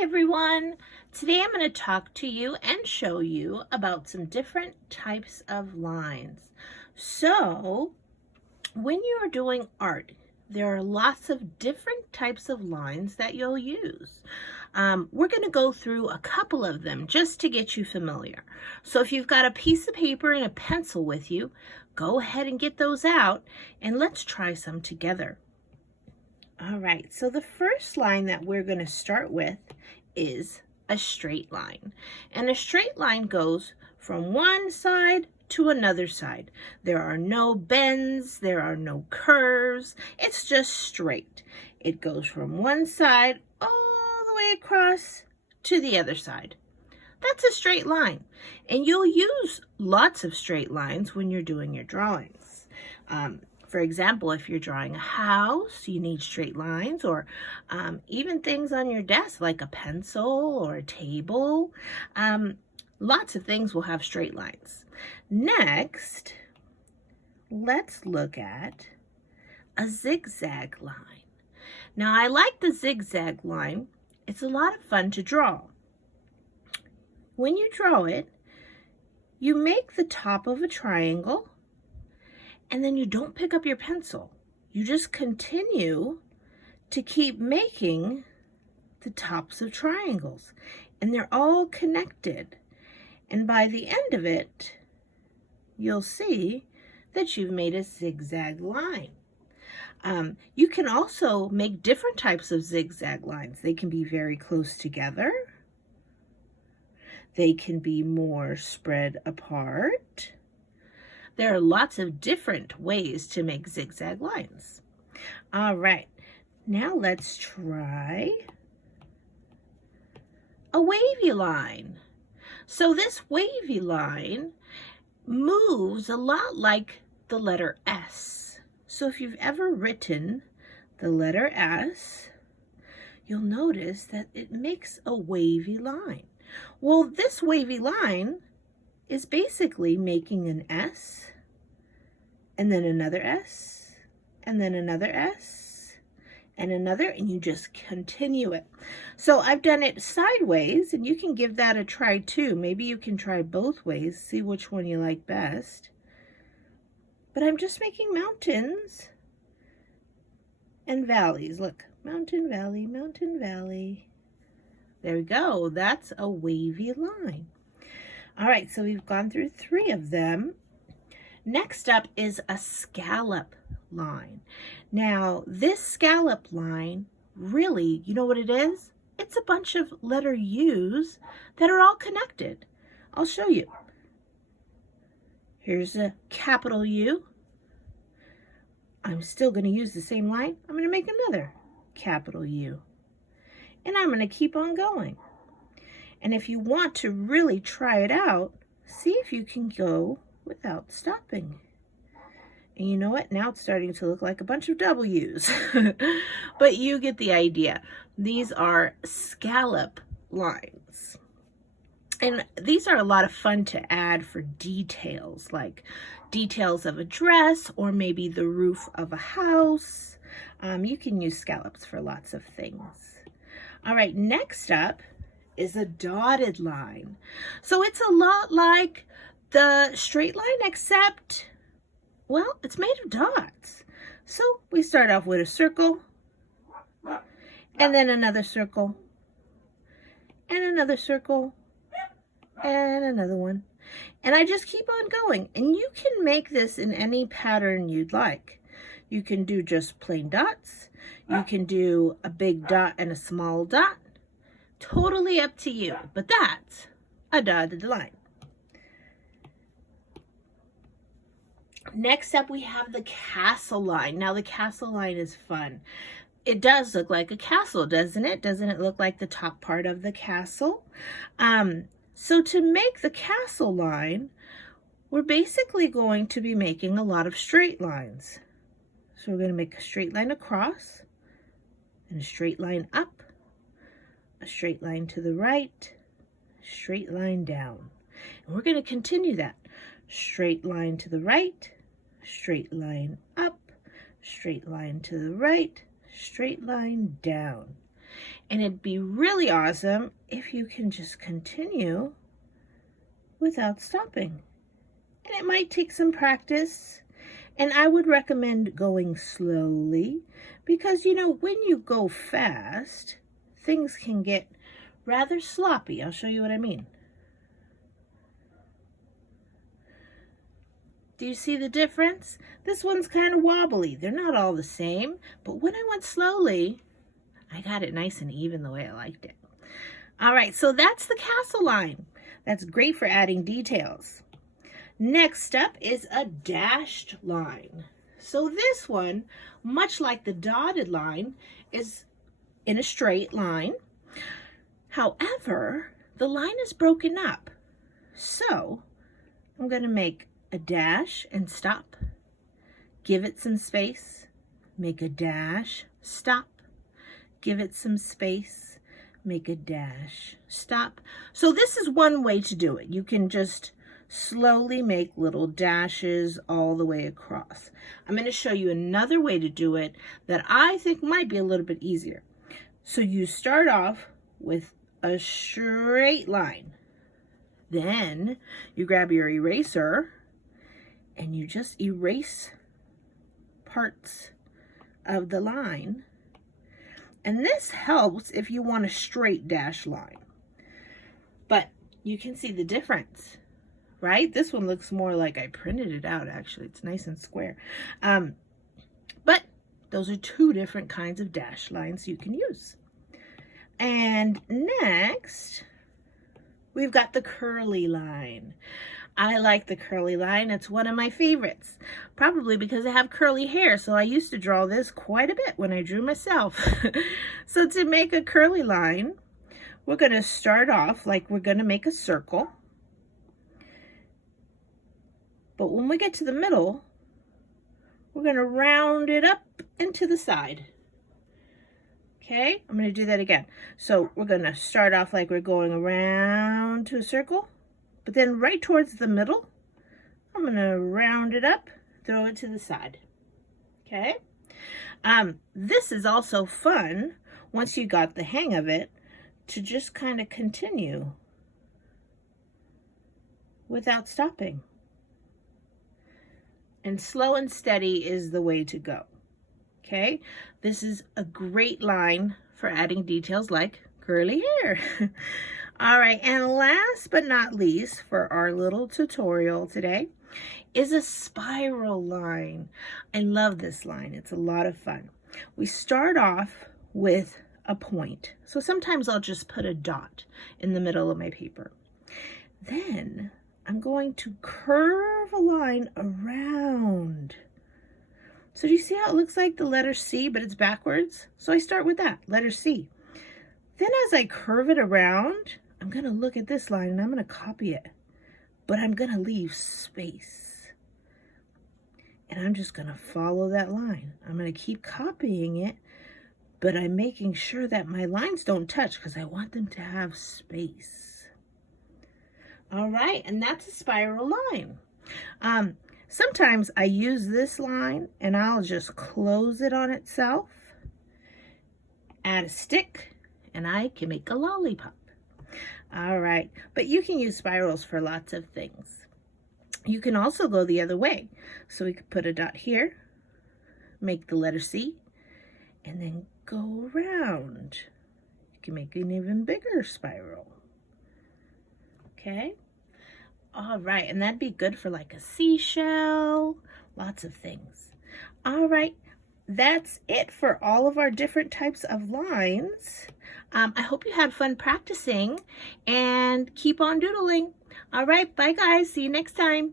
Hi everyone! Today I'm going to talk to you and show you about some different types of lines. So, when you are doing art, there are lots of different types of lines that you'll use. We're going to go through a couple of them just to get you familiar. So if you've got a piece of paper and a pencil with you, go ahead and get those out and let's try some together. All right, so the first line that we're going to start with is a straight line. And a straight line goes from one side to another side. There are no bends, there are no curves, it's just straight. It goes from one side all the way across to the other side. That's a straight line. And you'll use lots of straight lines when you're doing your drawings. For example, if you're drawing a house, you need straight lines, or even things on your desk like a pencil or a table. Lots of things will have straight lines. Next, let's look at a zigzag line. Now, I like the zigzag line. It's a lot of fun to draw. When you draw it, you make the top of a triangle, and then you don't pick up your pencil. You just continue to keep making the tops of triangles, and they're all connected. And by the end of it, you'll see that you've made a zigzag line. You can also make different types of zigzag lines. They can be very close together. They can be more spread apart. There are lots of different ways to make zigzag lines. All right, now let's try a wavy line. So this wavy line moves a lot like the letter S. So if you've ever written the letter S, you'll notice that it makes a wavy line. Well, this wavy line is basically making an S, and then another S, and then another S, and another, and you just continue it. So I've done it sideways, and you can give that a try too. Maybe you can try both ways, see which one you like best. But I'm just making mountains and valleys. Look, mountain, valley, mountain, valley. There we go. That's a wavy line. All right, so we've gone through 3 of them. Next up is a scallop line. Now, this scallop line, really, you know what it is? It's a bunch of letter U's that are all connected. I'll show you. Here's a capital U. I'm still going to use the same line. I'm going to make another capital U. And I'm going to keep on going. And if you want to really try it out, see if you can go without stopping. And you know what? Now it's starting to look like a bunch of W's. But you get the idea. These are scallop lines. And these are a lot of fun to add for details, like details of a dress or maybe the roof of a house. You can use scallops for lots of things. All right, next up is a dotted line. So it's a lot like the straight line, except, well, it's made of dots. So we start off with a circle, and then another circle, and another circle, and another one. And I just keep on going. And you can make this in any pattern you'd like. You can do just plain dots. You can do a big dot and a small dot. Totally up to you, but that's a dotted line. Next up, we have the castle line. Now, the castle line is fun. It does look like a castle, doesn't it? Doesn't it look like the top part of the castle? So to make the castle line, we're basically going to be making a lot of straight lines. So we're going to make a straight line across, and a straight line up, a straight line to the right, straight line down. And we're going to continue that. Straight line to the right, straight line up, straight line to the right, straight line down. And it'd be really awesome if you can just continue without stopping. And it might take some practice. And I would recommend going slowly because, you know, when you go fast, things can get rather sloppy. I'll show you what I mean. Do you see the difference? This one's kind of wobbly. They're not all the same, but when I went slowly, I got it nice and even the way I liked it. All right, so that's the castle line. That's great for adding details. Next up is a dashed line. So this one, much like the dotted line, is in a straight line. However, the line is broken up. So I'm going to make a dash and stop. Give it some space. Make a dash, stop. Give it some space. Make a dash, stop. So this is one way to do it. You can just slowly make little dashes all the way across. I'm going to show you another way to do it that I think might be a little bit easier. So you start off with a straight line. Then you grab your eraser and you just erase parts of the line. And this helps if you want a straight dash line. But you can see the difference, right? This one looks more like I printed it out, actually. It's nice and square. But those are two different kinds of dash lines you can use. And next, we've got the curly line. I like the curly line. It's one of my favorites, probably because I have curly hair. So I used to draw this quite a bit when I drew myself. So to make a curly line, we're going to start off like we're going to make a circle. But when we get to the middle, we're going to round it up and to the side. Okay, I'm going to do that again. So we're going to start off like we're going around to a circle. But then right towards the middle, I'm going to round it up, throw it to the side. Okay? This is also fun, once you got the hang of it, to just kind of continue without stopping. And slow and steady is the way to go. Okay? This is a great line for adding details like curly hair. All right, and last but not least for our little tutorial today is a spiral line. I love this line. It's a lot of fun. We start off with a point. So sometimes I'll just put a dot in the middle of my paper. Then I'm going to curve a line around. So do you see how it looks like the letter C, but it's backwards? So I start with that, letter C. Then as I curve it around, I'm going to look at this line and I'm going to copy it, but I'm going to leave space. And I'm just going to follow that line. I'm going to keep copying it, but I'm making sure that my lines don't touch because I want them to have space. All right, and that's a spiral line. Sometimes I use this line and I'll just close it on itself, add a stick, and I can make a lollipop. All right, but you can use spirals for lots of things. You can also go the other way. So we could put a dot here, make the letter C, and then go around. You can make an even bigger spiral. Okay? All right, and that'd be good for like a seashell, lots of things. All right, that's it for all of our different types of lines. I hope you had fun practicing and keep on doodling. All right, bye guys. See you next time.